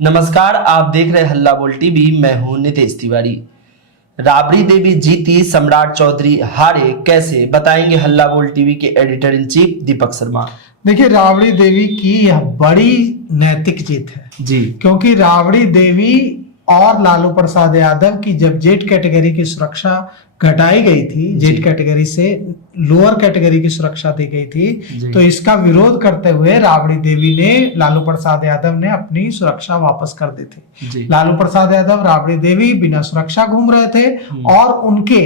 नमस्कार, आप देख रहे हल्ला बोल टीवी। मैं हूं नितेश तिवारी। राबड़ी देवी जीती, सम्राट चौधरी हारे, कैसे बताएंगे हल्ला बोल टीवी के editor in chief Deepak Sharma. देखिए, राबड़ी देवी की यह बड़ी नैतिक जीत है जी, क्योंकि राबड़ी देवी और लालू प्रसाद यादव की जब जेड कैटेगरी की सुरक्षा घटाई गई थी, जेड कैटेगरी से लोअर कैटेगरी की सुरक्षा दी गई थी, तो इसका विरोध करते हुए राबड़ी देवी ने लालू प्रसाद यादव ने अपनी सुरक्षा वापस कर दी थी। लालू प्रसाद यादव, राबड़ी देवी बिना सुरक्षा घूम रहे थे और उनके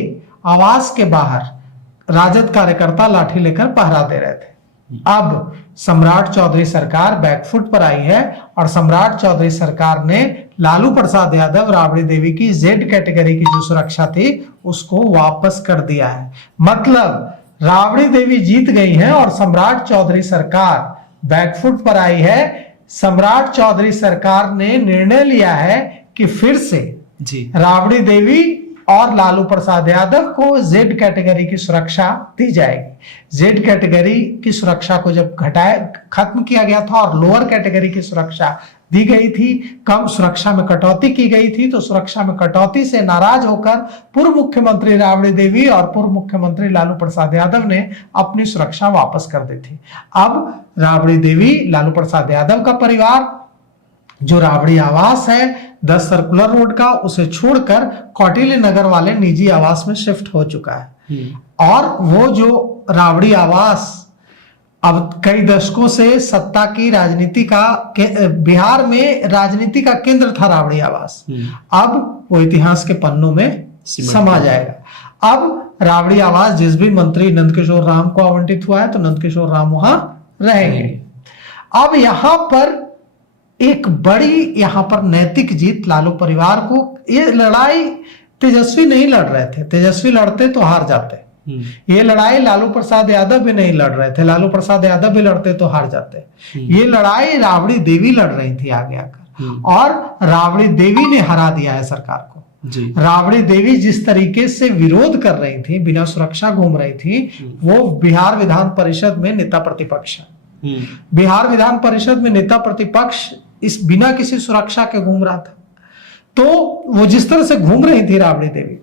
आवास के बाहर राजद कार्यकर्ता लाठी लेकर पहरा दे रहे थे। अब सम्राट चौधरी सरकार बैकफुट पर आई है और सम्राट चौधरी सरकार ने लालू प्रसाद यादव, राबड़ी देवी की जेड कैटेगरी की जो सुरक्षा थी उसको वापस कर दिया है। मतलब राबड़ी देवी जीत गई है और सम्राट चौधरी सरकार बैकफुट पर आई है। सम्राट चौधरी सरकार ने निर्णय लिया है कि फिर से राबड़ी देवी और लालू प्रसाद यादव को जेड कैटेगरी की सुरक्षा दी जाएगी। जेड कैटेगरी की सुरक्षा को जब खत्म किया गया था और लोअर कैटेगरी की सुरक्षा दी गई थी, कम सुरक्षा में कटौती की गई थी, तो सुरक्षा में कटौती से नाराज होकर पूर्व मुख्यमंत्री राबड़ी देवी और पूर्व मुख्यमंत्री लालू प्रसाद यादव ने अपनी सुरक्षा वापस कर दी थी। अब राबड़ी देवी, लालू प्रसाद यादव का परिवार जो राबड़ी आवास है 10 सर्कुलर रोड का, उसे छोड़कर कौटिल्य नगर वाले निजी आवास में शिफ्ट हो चुका है। और वो जो राबड़ी आवास अब कई दशकों से सत्ता की राजनीति का बिहार में राजनीति का केंद्र था राबड़ी आवास, अब वो इतिहास के पन्नों में समा जाएगा। अब राबड़ी आवास जिस भी मंत्री नंदकिशोर राम को आवंटित हुआ है तो नंदकिशोर राम वहां रहेंगे। अब यहां पर एक बड़ी नैतिक जीत लालू परिवार को। ये लड़ाई तेजस्वी नहीं लड़ रहे थे, तेजस्वी लड़ते तो हार जाते। ये लड़ाई लालू प्रसाद यादव भी नहीं लड़ रहे थे, लालू प्रसाद यादव भी लड़ते तो हार जाते। ये लड़ाई राबड़ी देवी लड़ रही थी आगे आकर, और राबड़ी देवी ने हरा दिया है सरकार को। राबड़ी देवी जिस तरीके से विरोध कर रही थी, बिना सुरक्षा घूम रही थी, वो बिहार विधान परिषद में नेता प्रतिपक्ष है। बिहार विधान परिषद में नेता प्रतिपक्ष इस बिना किसी सुरक्षा के घूम रहा था। तो वो जिस तरह से घूम रही थी राबड़ी देवी,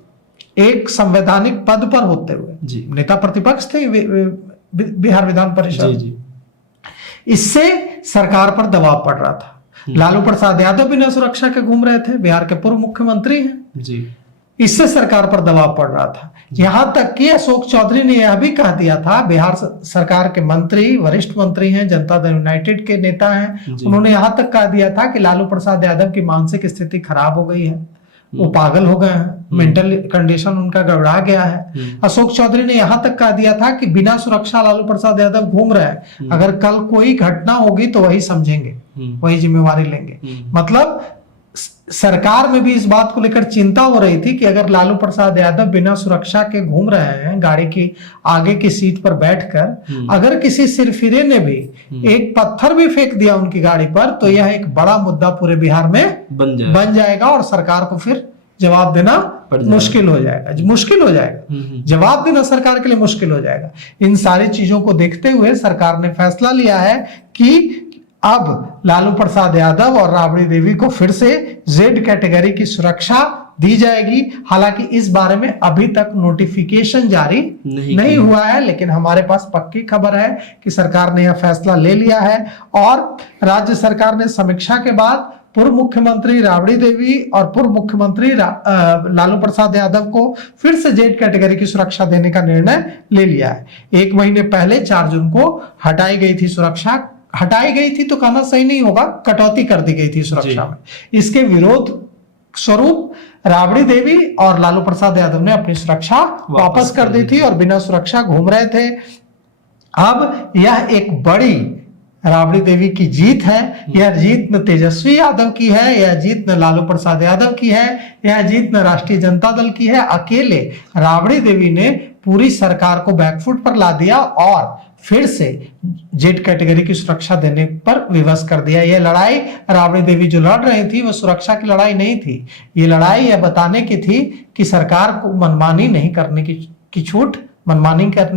एक संवैधानिक पद पर होते हुए नेता प्रतिपक्ष थे बिहार विधान परिषद, इससे सरकार पर दबाव पड़ रहा था। लालू प्रसाद यादव बिना सुरक्षा के घूम रहे थे, बिहार के पूर्व मुख्यमंत्री हैं, इससे सरकार पर दबाव पड़ रहा था। यहां तक कि अशोक चौधरी ने यह भी कह दिया था, बिहार सरकार के मंत्री, वरिष्ठ मंत्री हैं, जनता दल यूनाइटेड के नेता हैं, उन्होंने यहां तक कह दिया था कि लालू प्रसाद यादव की मानसिक स्थिति खराब हो गई है, वो पागल हो गए हैं, मेंटल कंडीशन उनका गड़बड़ा गया है। अशोक चौधरी ने यहां तक कह दिया था कि बिना सुरक्षा लालू प्रसाद यादव घूम रहे हैं, अगर कल कोई घटना होगी तो वही समझेंगे, वही जिम्मेवारी लेंगे। मतलब सरकार में भी इस बात को लेकर चिंता हो रही थी कि अगर लालू प्रसाद यादव बिना सुरक्षा के घूम रहे हैं, गाड़ी की आगे की सीट पर बैठकर, अगर किसी सिरफिरे ने भी एक पत्थर भी फेंक दिया उनकी गाड़ी पर, तो यह एक बड़ा मुद्दा पूरे बिहार में बन जाएगा और सरकार को फिर जवाब देना मुश्किल हो जाएगा। जवाब देना सरकार के लिए मुश्किल हो जाएगा। इन सारी चीजों को देखते हुए सरकार ने फैसला लिया है कि अब लालू प्रसाद यादव और राबड़ी देवी को फिर से जेड कैटेगरी की सुरक्षा दी जाएगी। हालांकि इस बारे में अभी तक नोटिफिकेशन जारी नहीं हुआ है, लेकिन हमारे पास पक्की खबर है कि सरकार ने यह फैसला ले लिया है और राज्य सरकार ने समीक्षा के बाद पूर्व मुख्यमंत्री राबड़ी देवी और पूर्व मुख्यमंत्री लालू प्रसाद यादव को फिर से जेड कैटेगरी की सुरक्षा देने का निर्णय ले लिया है। 1 महीने पहले 4 जून को हटाई गई थी सुरक्षा, हटाई गई थी तो कहना सही नहीं होगा, कटौती कर दी गई थी सुरक्षा में। इसके विरोध स्वरूप राबड़ी देवी और लालू प्रसाद यादव ने अपनी सुरक्षा वापस कर दी थी और बिना सुरक्षा घूम रहे थे। अब यह एक बड़ी राबड़ी देवी की जीत है। यह जीत न तेजस्वी यादव की है, यह जीत न लालू प्रसाद यादव की है, यह जीत न राष्ट्रीय जनता दल की है। अकेले राबड़ी देवी ने पूरी सरकार को बैकफुट पर ला दिया और फिर से जेड कैटेगरी की सुरक्षा देने पर विवश कर दिया। यह लड़ाई राबड़ी देवी जो लड़ रही थी वो सुरक्षा की लड़ाई नहीं थी, ये लड़ाई यह बताने की थी कि सरकार को मनमानी करने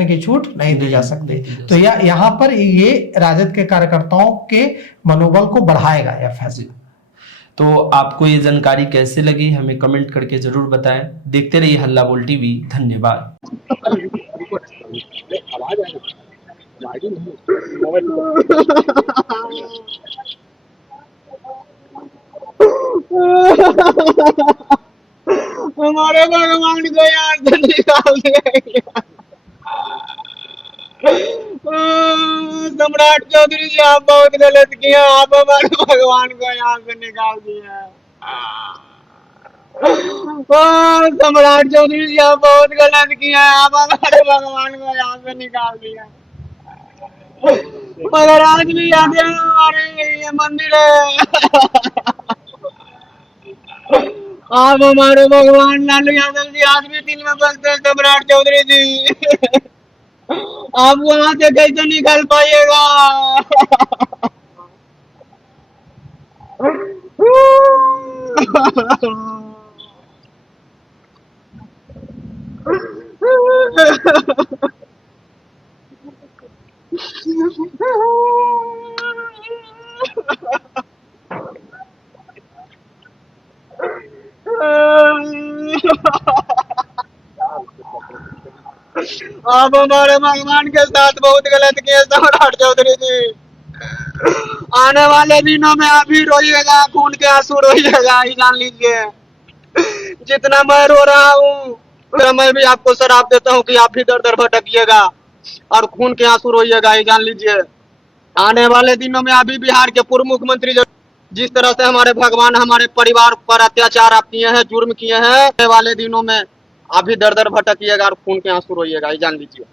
की छूट नहीं दी जा सकती। तो यहाँ पर ये राजद के कार्यकर्ताओं के मनोबल को बढ़ाएगा यह फैसला। तो आपको ये जानकारी कैसे लगी हमें कमेंट करके जरूर बताएं। देखते रहिए हल्ला बोल टीवी। धन्यवाद। हमारे भगवान को यहाँ से निकाल दिया। सम्राट चौधरी जी आप बहुत गलत किया, आप हमारे भगवान को यहाँ से निकाल दिया। सम्राट चौधरी जी आप बहुत गलत किया, आप हमारे भगवान को यहाँ से निकाल दिया। मगर आज भी याद है हमारे ये मंदिर है। आप हमारे भगवान लालू यादव जी आज भी दिल में बसते हैं सम्राट चौधरी जी। आप वहां से कैसे निकल पाइएगा? आप हमारे भगवान के साथ बहुत गलत किए सम्राट चौधरी जी। आने वाले दिनों में आप भी रोइएगा, खून के आंसू रोइएगा, ये जान लीजिए। जितना मैं रो रहा हूँ मैं भी आपको शराब देता हूँ कि आप भी दर दर भटकिएगा और खून के आंसू रोइएगा, ये जान लीजिए। आने वाले दिनों में अभी बिहार के पूर्व मुख्यमंत्री जिस तरह से हमारे भगवान हमारे परिवार पर अत्याचार आप किए हैं, जुर्म किए हैं, आने वाले दिनों में आप भी दर दर भटकिएगा और खून के आंसू रोइएगा, ये जान लीजिए।